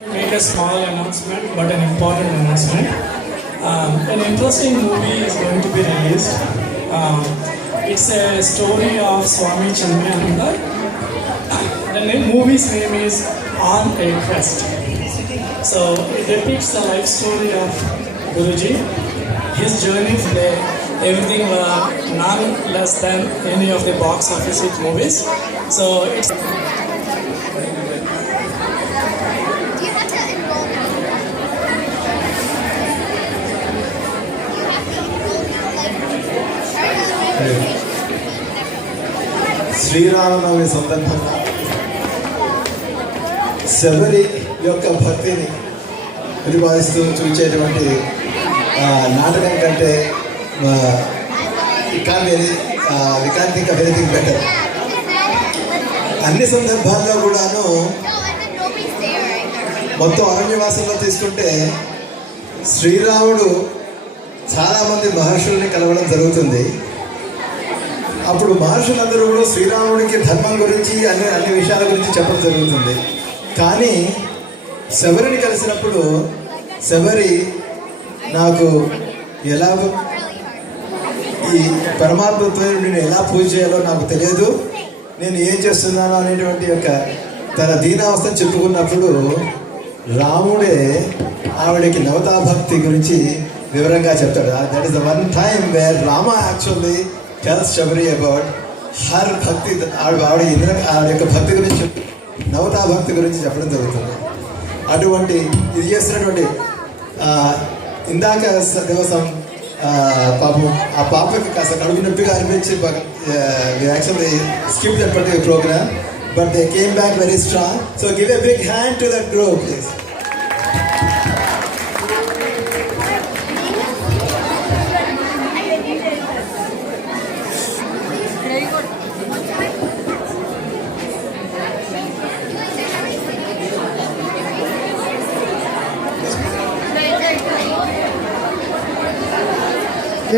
Make a small announcement, but an important announcement. An interesting movie is going to be released. It's a story of Swami Chinmayananda. The movie's name is On a Quest. So it depicts the life story of Guruji. His journey today, everything none less than any of the box office hit movies. So it's Sri Rama Navami సందర్భంగా శబరి యొక్క భక్తిని ప్రతిపాదిస్తూ చూచేటువంటి నాటకం కంటే వికాంతిక anything better. అన్ని సందర్భాల్లో కూడాను మొత్తం అరణ్యవాసంలో తీసుకుంటే శ్రీరాముడు చాలామంది మహర్షుల్ని కలవడం జరుగుతుంది. అప్పుడు మహర్షులందరూ కూడా శ్రీరాముడికి ధర్మం గురించి అన్ని విషయాల గురించి చెప్పడం జరుగుతుంది. కానీ శబరిని కలిసినప్పుడు శబరి నాకు ఎలా ఈ పరమాత్మతో నేను ఎలా పూజ చేయాలో నాకు తెలియదు, నేను ఏం చేస్తున్నాను అనేటువంటి యొక్క తన దీనావస్థను చెప్పుకున్నప్పుడు రాముడే ఆవిడకి నవతాభక్తి గురించి వివరంగా చెప్తాడు. That is the one time where Rama actually tells Shabari about her భక్తి, ఆవిడ యొక్క భక్తి గురించి నవతా భక్తి గురించి చెప్పడం జరుగుతుంది. అటువంటి ఇది చేస్తున్నటువంటి ఇందాక దేవసం పాపం ఆ పాపకి కాస్త కడుపు నొప్పిగా అనిపించి actually skip that particular program, but they came back very strong. So give a big hand to that group please.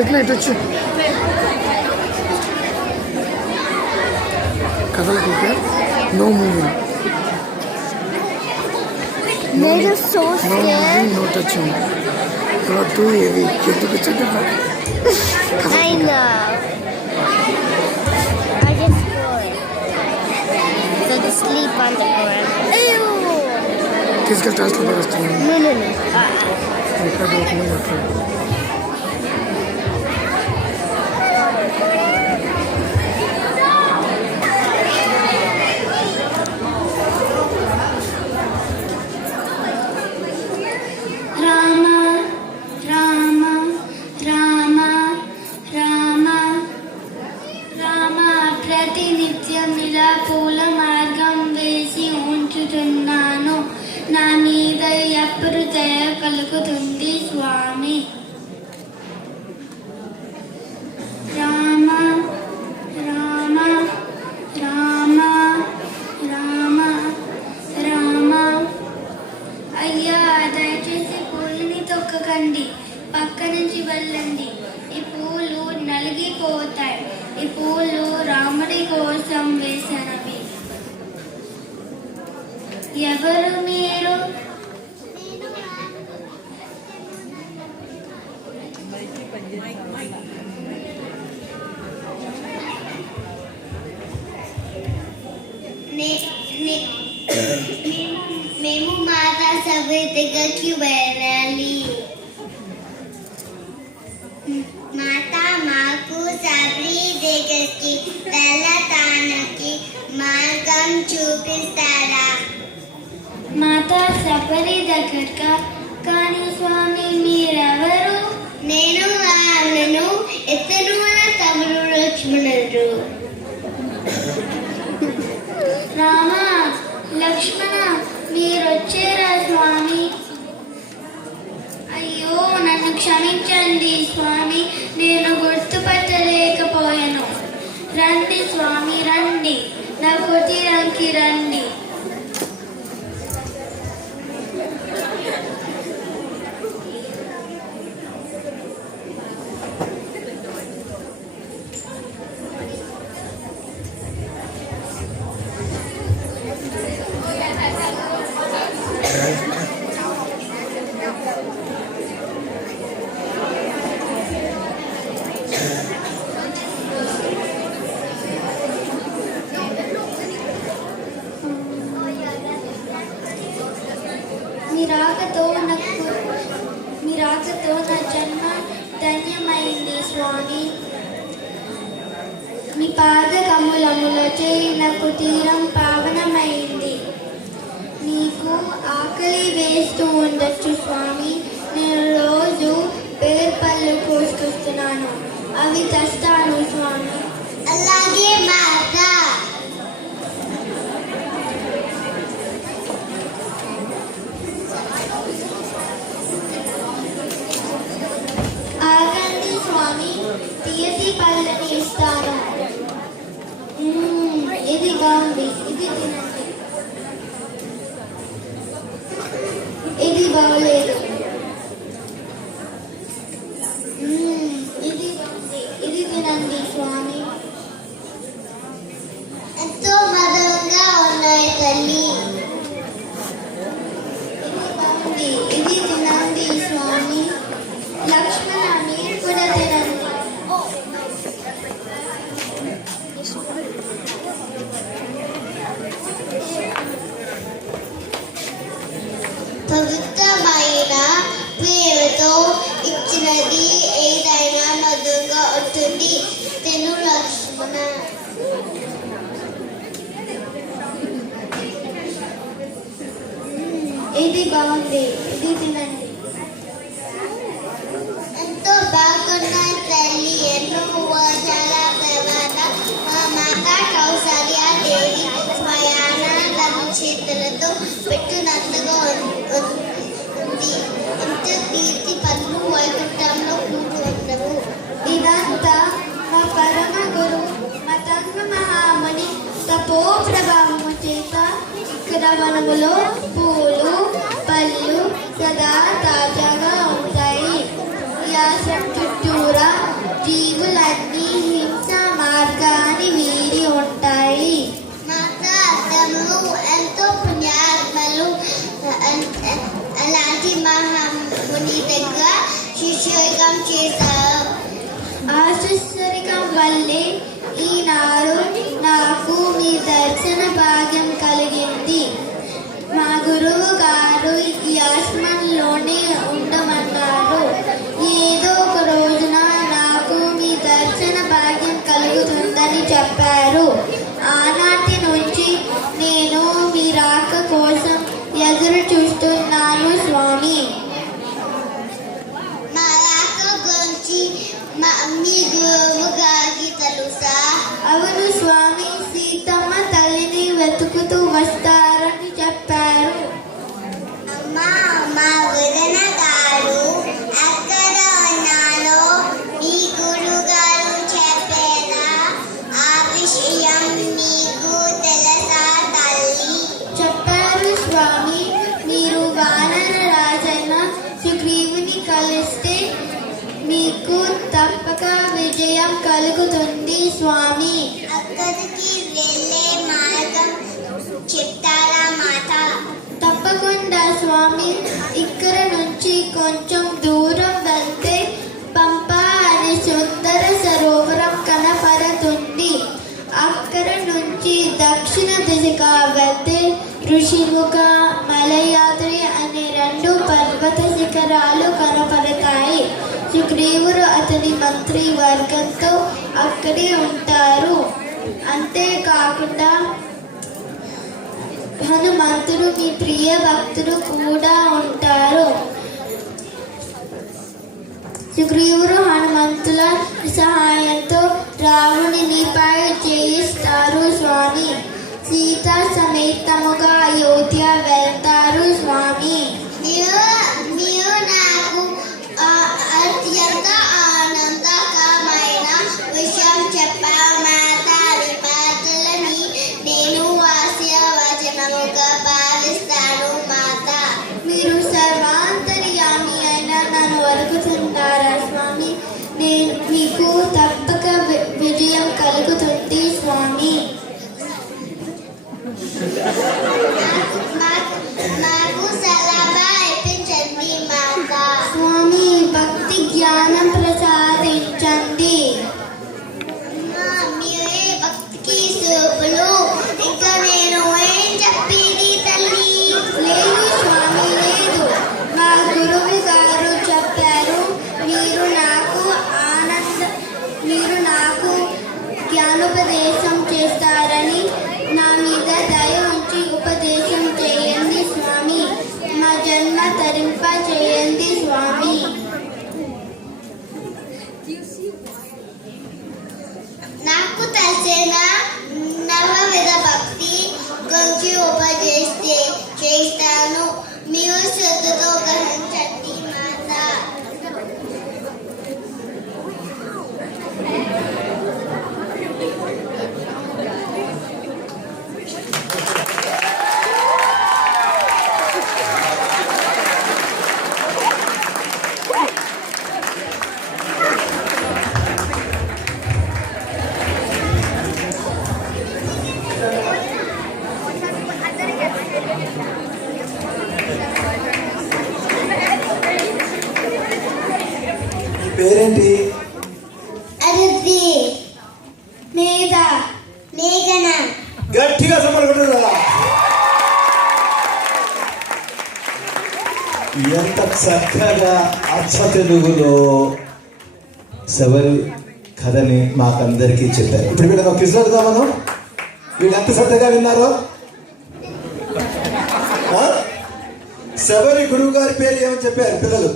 ఎట్లా ఇటు వచ్చి కథలకు no moving, no touching, too heavy. ఎందుకు వచ్చింది I know. I just bored. So to sleep on the ground. Ew. తీసుకెళ్ళి transfer వస్తుంది. No. ఎక్కడ మాట్లాడు. ప్రతినిత్యం ఇలా పూల మార్గం వేసి ఉంచుతున్నాను. నా మీద ఎప్పుడు దయ కలుగుతుంది స్వామి. రామ రామ రామ రామ రామ. అయ్యా దయచేసి పూలని తొక్కకండి, పక్క నుంచి వెళ్ళండి. ఈ పూలు నలిగిపోతాయి. ఈ పూలు రాముడి కోసం వేసినవి. ఎవరు మీరు? మేము మాతా సభ దగ్గరికి వెళ్ళాలి. మాతా మాకు సబరి దగ్గరికి వెళ్ళటానికి మార్గం చూపిస్తారా? మాతా సబరి దగ్గరగా? కానీ స్వామి మీరెవరు? నేను ఆమెను, ఇతను తమ్ముడు లక్ష్మణుడు. రామ లక్ష్మణ మీరొచ్చారా స్వామి? అయ్యో నన్ను క్షమించండి స్వామి, నేను గుర్తుపట్టలేకపోయాను. రండి స్వామి రండి, నా కుటీరంకి రండి. Right. మీ రాకతో నా జన్మ ధన్యమైంది స్వామి. మీ పాద కమలములచే నాకు తీరం పావనమైంది. నీకు ఆకలి వేస్తూ ఉండొచ్చు స్వామి. నేను రోజు పేర్పళ్ళు కోసుకొస్తున్నాను, అవి తెస్తాను స్వామి. అలాగే మాత. ఆగండి స్వామి, తీయటి పళ్ళని ఇస్తాను. ఇది బాగుంది, ఇది తినండి. ఇది బాగలేదు. ఇది బాగుంది, ఇది తినండి స్వామి. ఎంతో మధురంగా ఉన్నాయి తల్లి. ఇది బాగుంది, ఇది తినండి స్వామి. లక్ష్మణ, మీరు కూడా తినండి. పవిత్రమైన ప్రేమతో ఇచ్చినది ఏదైనా మధురంగా ఉంటుంది. తెను లక్ష్మణ. ఇది బాగుంది, ఇది తినండి. ఎంతో బాగున్నాయి తల్లి. ఎన్నో చాలా తర్వాత మా మాత కౌసల్య దేవి స్వయాన తన చేతులతో పెట్టినట్టుగా ఉంది. ఎంత కీర్తి పనులు వైకుంఠంలో కూడి ఉండవు. ఇదంతా మా పరమ గురు మతంగ మహాముని తపో ప్రభావము చేత ఇక్కడ వనములో పూలు పళ్ళు సదా తాజాగా ఉంటాయి. ఈ ఆశ్రమం చుట్టూరా జీవులన్నీ హింస మార్గాన్ని వీడి ఉంటాయి. మాత అర్థములు ఎంతో పుణ్యాత్మలు. అలాంటి మహాముని దగ్గర శిష్యోగం చేశారు. ఆ శుశ్రరికం వల్లే ఈనాడు నాకు మీ దర్శన భాగ్యం కలిగింది. మా గురువు గారు ఈ ఆశ్రమంలోనే ఉండమన్నారు. ఏదో ఒక రోజున నాకు మీ దర్శన భాగ్యం కలుగుతుందని చెప్పారు. ఆనాటి నుంచి నేను మీ రాక కోసం ఎదురు చూస్తున్నాను స్వామి. మా రాక గురించి మీ గురువు గారికి తెలుసా? అవును స్వామి, సీతమ్మ తల్లిని వెతుకుతూ వస్తారని చెప్పారు. అమ్మా, మా వదిన గారు ఎక్కడ ఉన్నారో మీ గురువు గారు చెప్పేదా? ఆ విషయం నీకు తెలుసా తల్లి? చెప్పారు స్వామి. మీరు వానర రాజైన సుగ్రీవుని కలిస్తే మీకు తప్పక విజయం కలుగుతుంది స్వామి. అక్కడికి వెళ్ళే మార్గం చెప్తారా మాత? తప్పకుండా స్వామి. ఇక్కడ నుంచి కొంచెం దూరం వెళ్తే పంప అనే సుందర సరోవరం కనపడుతుంది. అక్కడ నుంచి దక్షిణ దిశగా వెళ్తే ఋషిముఖ, మలయాద్రి అనే 2 పర్వత శిఖరాలు కనపడతాయి. సుగ్రీవుడు అతని మంత్రి వర్గంతో అక్కడే ఉంటారు. అంతేకాకుండా హనుమంతుడు మీ ప్రియ భక్తుడు కూడా ఉంటారు. సుగ్రీవుడు హనుమంతుల సహాయంతో రావణునిపై జయిస్తారు స్వామి. సీతా సమేతముగా అయోధ్య వెళ్తారు స్వామి. మీరు నాకు అత్యంత ఆనందకరమైన విషయం చెప్పారు మాత. మీ మాటలని నేను ఆశీర్వచనముగా భావిస్తాను మాత. మీరు సర్వాంతర్యామి అయిన నన్ను అడుగుతున్నారా స్వామి? మీకు తప్పక విజయం కలుగుతుంది స్వామి. నాకు సలహా ఇప్పించండి మాత. స్వామి, భక్తి జ్ఞానం ప్రసాదించండి. మీరే భక్తికి స్వరూపులు. ఇంకా నేను ఏం చెప్పేది తల్లి? లేదు స్వామి, లేదు. పేరేంటి? అదితి, మేధ, మేఘన. గట్టిగా సమర్పడురా. ఎంత చక్కగా అచ్చ తెలుగులో శబరి కథని మాకందరికీ చెప్పారు. ఇప్పుడు వీళ్ళకి ఒక కిజు అడుగుదాం మనం. వీళ్ళు ఎంత శ్రద్ధగా విన్నారో. శబరి గురువు గారి పేరు ఏమని చెప్పారు పిల్లలు?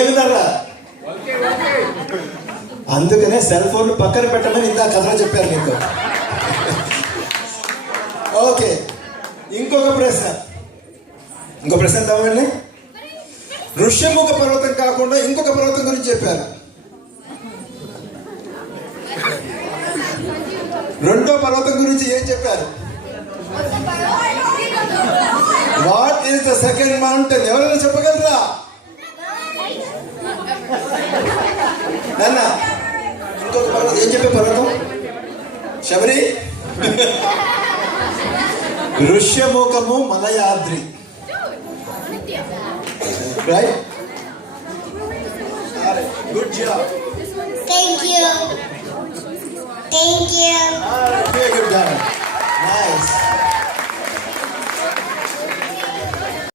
ఏమిన్నారా? అందుకనే సెల్ ఫోన్ పక్కన పెట్టమని ఇంత కథలో చెప్పారు నీకు. ఓకే, ఇంకొక ప్రశ్న తమ్ముడిని. ఋష్యముఖ పర్వతం కాకుండా ఇంకొక పర్వతం గురించి చెప్పారు. రెండో పర్వతం గురించి ఏం చెప్పారు? What is the second mountain? ఎవరైనా చెప్పగలరా? నాన్న, ఇంకొక పర్వతం ఏం చెప్పే పర్వతం? శబరి. ఋష్యముఖము, Malayadri. Right, good job. Thank you. Thank you. Very good job. Nice.